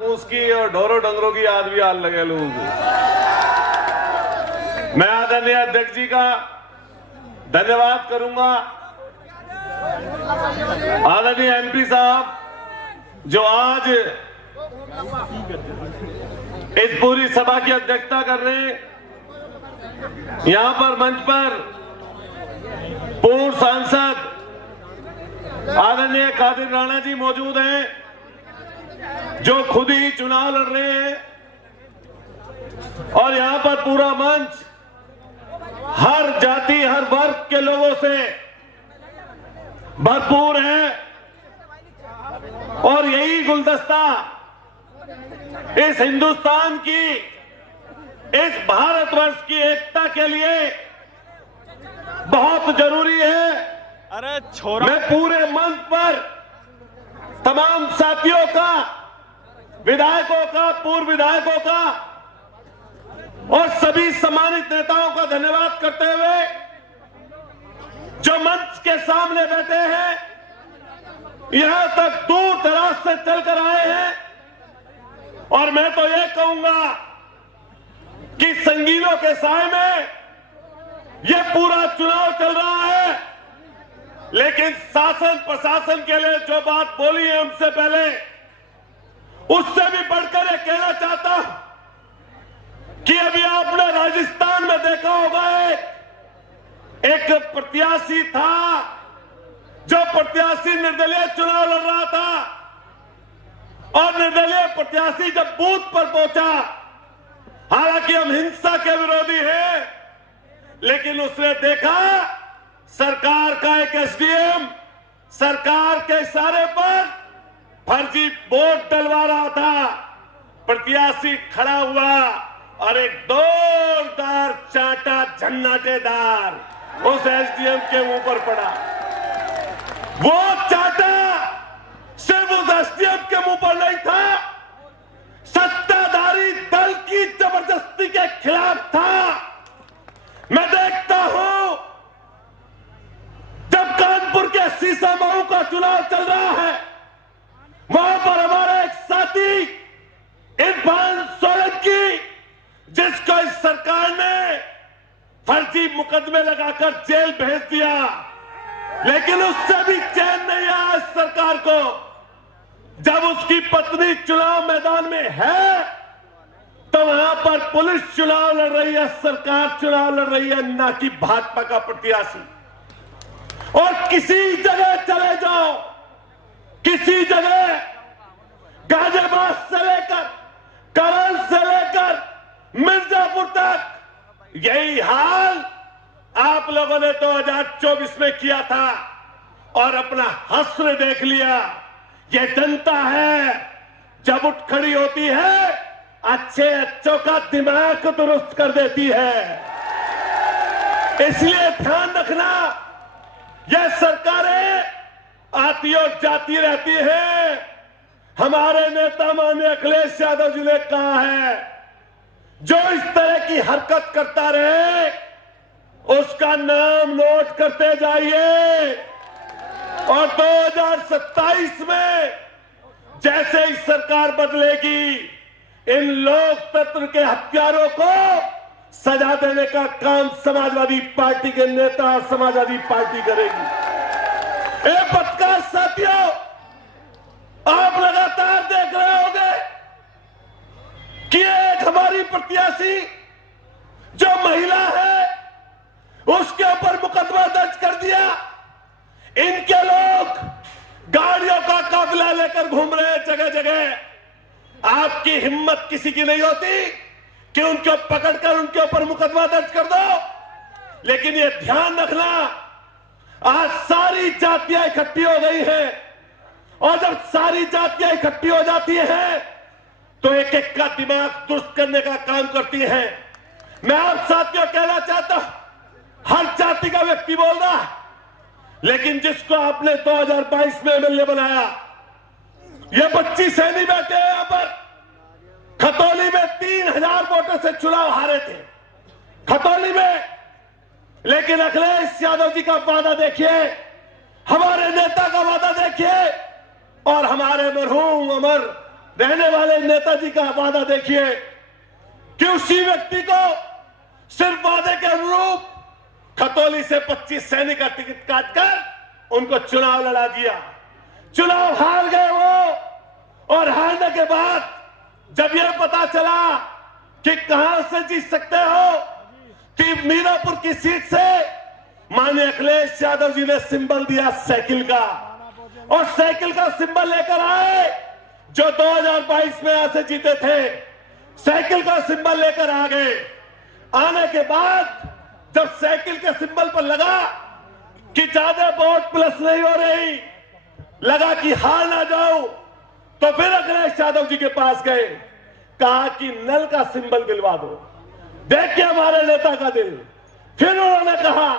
उसकी और ढोरों डंगरों की याद भी आल लगे लोगों को। मैं आदरणीय अध्यक्ष जी का धन्यवाद करूंगा। आदरणीय एमपी साहब जो आज इस पूरी सभा की अध्यक्षता कर रहे हैं, यहां पर मंच पर पूर्व सांसद आदरणीय कादिर राणा जी मौजूद हैं, जो खुद ही चुनाव लड़ रहे हैं, और यहां पर पूरा मंच हर जाति हर वर्ग के लोगों से भरपूर है। और यही गुलदस्ता इस हिंदुस्तान की, इस भारतवर्ष की एकता के लिए बहुत जरूरी है। अरे छोरा, मैं पूरे मंच पर तमाम साथियों का, विधायकों का, पूर्व विधायकों का और सभी सम्मानित नेताओं का धन्यवाद करते हुए जो मंच के सामने बैठे हैं, यहां तक दूर दराज से चलकर आए हैं। और मैं तो ये कहूंगा कि संगीनों के साए में ये पूरा चुनाव चल रहा है, लेकिन शासन प्रशासन के लिए जो बात बोली है हमसे पहले, उससे भी बढ़कर ये कहना चाहता हूं कि अभी आपने राजस्थान में देखा होगा, एक प्रत्याशी था जो प्रत्याशी निर्दलीय चुनाव लड़ रहा था, और निर्दलीय प्रत्याशी जब बूथ पर पहुंचा, हालांकि हम हिंसा के विरोधी हैं, लेकिन उसने देखा सरकार का एक एसडीएम सरकार के इशारे पर फर्जी वोट डलवा रहा था। प्रत्याशी खड़ा हुआ और एक जोरदार चांटा झन्नाटेदार उस एसडीएम के मुंह पर पड़ा। वो चांटा सिर्फ उस एसडीएम के मुंह पर नहीं था, सत्ताधारी दल की जबरदस्ती के खिलाफ था। मैं देखता हूं जब कानपुर के शीशा मऊ का चुनाव चल रहा है, वहां पर हमारा एक साथी इरफान सोलंकी, जिसको इस सरकार ने फर्जी मुकदमे लगाकर जेल भेज दिया, लेकिन उससे भी चैन नहीं आया इस सरकार को। जब उसकी पत्नी चुनाव मैदान में है तो वहां पर पुलिस चुनाव लड़ रही है, सरकार चुनाव लड़ रही है, ना कि भाजपा का प्रत्याशी। और किसी जगह चले जाओ, किसी जगह गाजियाबाद से लेकर करन से लेकर मिर्जापुर तक यही हाल आप लोगों ने 2024 में किया था और अपना हश्र देख लिया। ये जनता है, जब उठ खड़ी होती है, अच्छे अच्छों का दिमाग दुरुस्त कर देती है। इसलिए ध्यान रखना, ये सरकारें आती और जाती रहती हैं। हमारे नेता माननीय अखिलेश यादव जी ने कहा है, जो इस तरह की हरकत करता रहे उसका नाम नोट करते जाइए, और 2027 में जैसे ही सरकार बदलेगी, इन लोकतंत्र के हत्यारों को सजा देने का काम समाजवादी पार्टी के नेता और समाजवादी पार्टी करेगी। ए पत्रकार साथियों, आप लगातार देख रहे होंगे कि एक हमारी प्रत्याशी जो महिला है, उसके ऊपर मुकदमा दर्ज कर दिया। इनके लोग गाड़ियों का काफिला लेकर घूम रहे हैं जगह जगह। आपकी हिम्मत किसी की नहीं होती कि उनको पकड़कर उनके ऊपर मुकदमा दर्ज कर दो। लेकिन ये ध्यान रखना, आज सारी जातियां इकट्ठी हो गई हैं, और जब सारी जातियां इकट्ठी हो जाती हैं तो एक एक का दिमाग दुरुस्त करने का काम करती हैं। मैं आप साथियों कहना चाहता हूं, हर जाति का व्यक्ति बोल रहा है, लेकिन जिसको आपने 2022 में एमएलए बनाया, ये बच्ची सैनी बैठे हैं यहां पर, खतौली में 3000 वोटों से चुनाव हारे थे, खतौली में। लेकिन अखिलेश यादव जी का वादा देखिए, हमारे नेता का वादा देखिए, और हमारे मरहूम अमर रहने वाले नेताजी का वादा देखिए कि उसी व्यक्ति को सिर्फ वादे के अनुरूप खतौली से 25 सैनिक का टिकट काटकर उनको चुनाव लड़ा दिया। चुनाव हार गए वो, और हारने के बाद जब यह पता चला कि कहां से जीत सकते हो, कि मीरापुर की सीट से माननीय अखिलेश यादव जी ने सिंबल दिया साइकिल का, और साइकिल का सिंबल लेकर आए जो 2022 में यहां से जीते थे। साइकिल का सिंबल लेकर आ गए। आने के बाद जब साइकिल के सिंबल पर लगा कि ज्यादा वोट प्लस नहीं हो रही, लगा कि हार ना जाओ, तो फिर अखिलेश यादव जी के पास गए, कहा कि नल का सिंबल दिलवा दो। देखिए हमारे नेता का दिल। फिर उन्होंने कहा,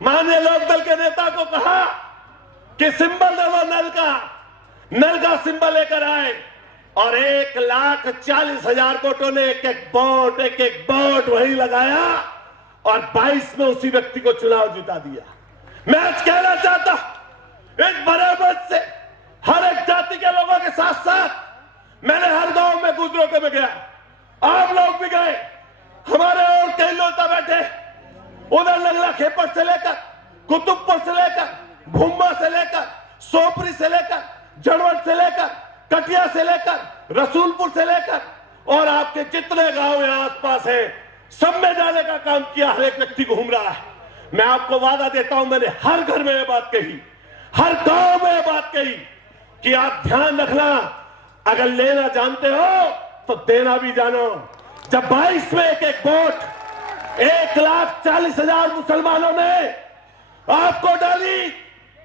माननीय लोकदल के नेता को कहा कि सिंबल दे दो नल का सिंबल लेकर आए, और 1,40,000 वोटों ने एक एक वोट वही लगाया, और 22 में उसी व्यक्ति को चुनाव जिता दिया। मैं आज कहना चाहता हूं, एक बड़े मत से हर एक जाति के लोगों के साथ साथ मैंने हर गांव में गुजरों में गया, आप लोग भी गए, हमारे और कई लोग बैठे, उधर लंगला खेपट से लेकर, कुतुबपुर से लेकर, भूम्बा से लेकर, सोपरी से लेकर, जड़वट से लेकर, कटिया से लेकर, रसूलपुर से लेकर, और आपके जितने गांव यहां आसपास है, सब में जाने का काम किया। हर एक व्यक्ति घूम रहा है। मैं आपको वादा देता हूं, मैंने हर घर में ये बात कही, हर गांव में ये बात कही कि आप ध्यान रखना, अगर लेना जानते हो तो देना भी जानो। जब 22 में एक एक वोट 1,40,000 मुसलमानों ने आपको डाली,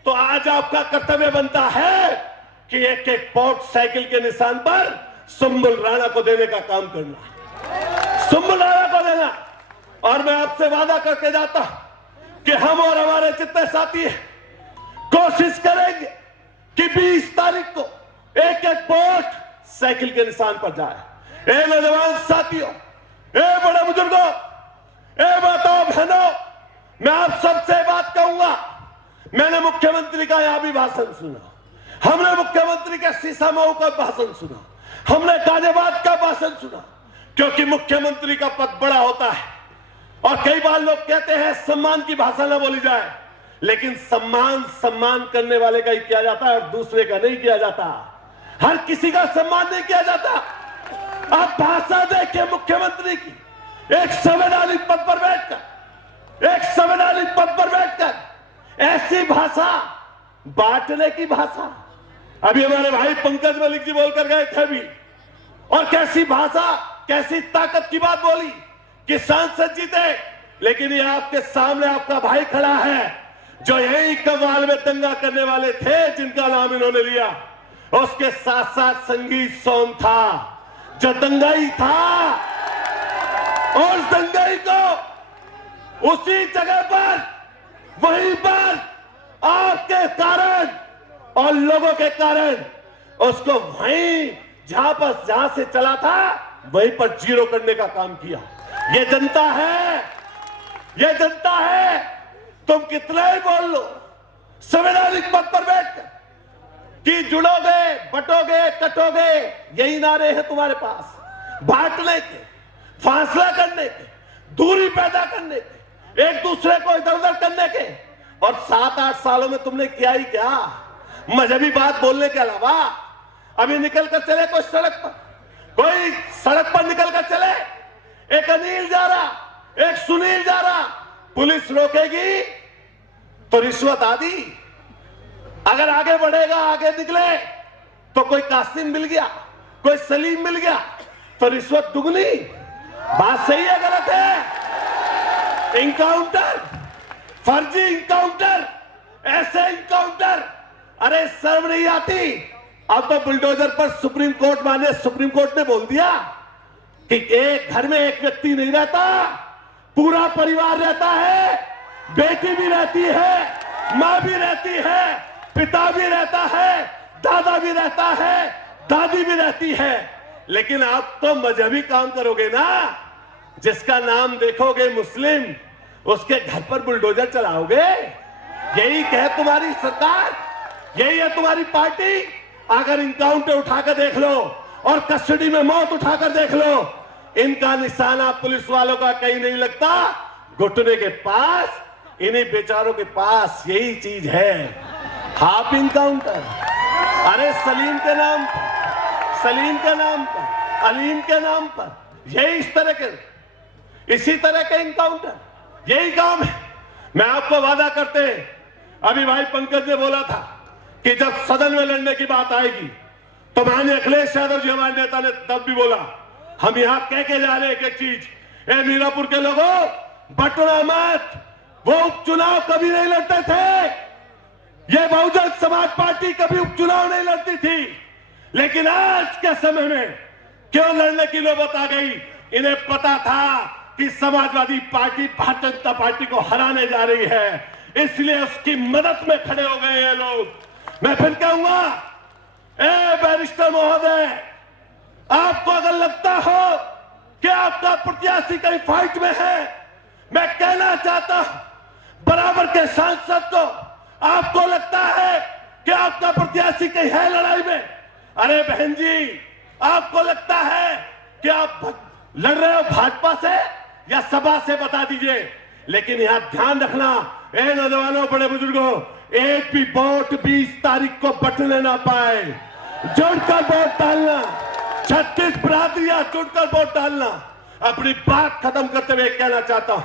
तो आज आपका कर्तव्य बनता है कि एक एक वोट साइकिल के निशान पर सुम्बुल राणा को देने का काम करना, सुम्बुल राणा को देना। और मैं आपसे वादा करके जाता हूं कि हम और हमारे जितने साथी हैं, कोशिश करेंगे कि 20 तारीख को एक एक वोट साइकिल के निशान पर जाए। ए नौजवान साथियों, ए बड़े बुजुर्गों, ए माताओं बहनों, मैं आप सबसे बात कहूंगा। मैंने मुख्यमंत्री का यहां भी भाषण सुना, हमने मुख्यमंत्री का शीशा मऊ का भाषण सुना, हमने गाजियाबाद का भाषण सुना, क्योंकि मुख्यमंत्री का पद बड़ा होता है। और कई बार लोग कहते हैं सम्मान की भाषा ना बोली जाए, लेकिन सम्मान करने वाले का ही किया जाता है और दूसरे का नहीं किया जाता। हर किसी का सम्मान नहीं किया जाता। आप भाषा देखिए मुख्यमंत्री की, एक संवैधानिक पद पर बैठकर ऐसी भाषा, बांटने की भाषा। अभी हमारे भाई पंकज मलिक जी बोलकर गए थे भी, और कैसी भाषा, कैसी ताकत की बात बोली कि सांसद जीते। लेकिन ये आपके सामने आपका भाई खड़ा है, जो यही कव्वाल में दंगा करने वाले थे, जिनका नाम इन्होंने लिया। उसके साथ साथ संगीत सोम था, जो दंगाई था, और दंगाई को उसी जगह पर, वहीं पर आपके कारण और लोगों के कारण उसको वहीं जहां से चला था, वहीं पर जीरो करने का काम किया। ये जनता है, ये जनता है। तुम कितना ही बोल लो संवैधानिक पद पर बैठकर कि जुड़ोगे, बटोगे, कटोगे, यही नारे हैं तुम्हारे पास, बांटने के, फासला करने के, दूरी पैदा करने के, एक दूसरे को इधर उधर करने के। और 7-8 सालों में तुमने किया ही क्या? मजहबी बात बोलने के अलावा। अभी निकल कर चले कोई सड़क पर निकल कर चले, एक अनिल जा रहा, एक सुनील जा रहा, पुलिस रोकेगी तो रिश्वत आदि। अगर आगे बढ़ेगा, आगे निकले तो कोई कासिम मिल गया, कोई सलीम मिल गया, तो रिश्वत दुगनी। बात सही है गलत है? इनकाउंटर, फर्जी इनकाउंटर, ऐसे इनकाउंटर, अरे शर्म नहीं आती? अब तो बुलडोजर पर सुप्रीम कोर्ट ने बोल दिया कि एक घर में एक व्यक्ति नहीं रहता, पूरा परिवार रहता है। बेटी भी रहती है, मां भी रहती है, पिता भी रहता है, दादा भी रहता है, दादी भी रहती है। लेकिन आप तो मजहबी काम करोगे ना, जिसका नाम देखोगे मुस्लिम, उसके घर पर बुलडोजर चलाओगे। यही है तुम्हारी सरकार, यही है तुम्हारी पार्टी। अगर इनकाउंटर उठाकर देख लो, और कस्टडी में मौत उठाकर देख लो, इनका निशाना पुलिस वालों का कहीं नहीं लगता, घुटने के पास, इन्हीं बेचारों के पास यही चीज है, हाफ इनकाउंटर। अरे सलीम के नाम पर, सलीम के नाम पर, अलीम के नाम पर, यही इस तरह के, इसी तरह के इनकाउंटर, यही काम है। मैं आपको वादा करते, अभी भाई पंकज ने बोला था कि जब सदन में लड़ने की बात आएगी तो माननीय अखिलेश यादव जी हमारे नेता ने तब भी बोला, हम यहां कह के जा रहे हैं एक चीज, ए मीरापुर के लोगों, बटना मत, वो उपचुनाव कभी नहीं लड़ते थे, ये बहुजन समाज पार्टी कभी उपचुनाव नहीं लड़ती थी, लेकिन आज के समय में क्यों लड़ने की नौबत आ गई? इन्हें पता था कि समाजवादी पार्टी भारतीय जनता पार्टी को हराने जा रही है, इसलिए उसकी मदद में खड़े हो गए ये लोग। मैं फिर कहूंगा, ए बैरिस्टर महोदय, आपको अगर लगता हो कि आपका प्रत्याशी कहीं फाइट में है, मैं कहना चाहता हूं बराबर के सांसद को, आपको लगता है कि आपका प्रत्याशी कहीं है लड़ाई में, अरे बहन जी, आपको लगता है कि आप लड़ रहे हो भाजपा से या सपा से, बता दीजिए। लेकिन यहां ध्यान रखना, ए नौजवानों, बड़े बुजुर्गों, एक भी वोट 20 तारीख को बटने ना पाए, जुड़कर वोट डालना, 36 बिरादरियां जुड़कर वोट डालना। अपनी बात खत्म करते हुए कहना चाहता हूं,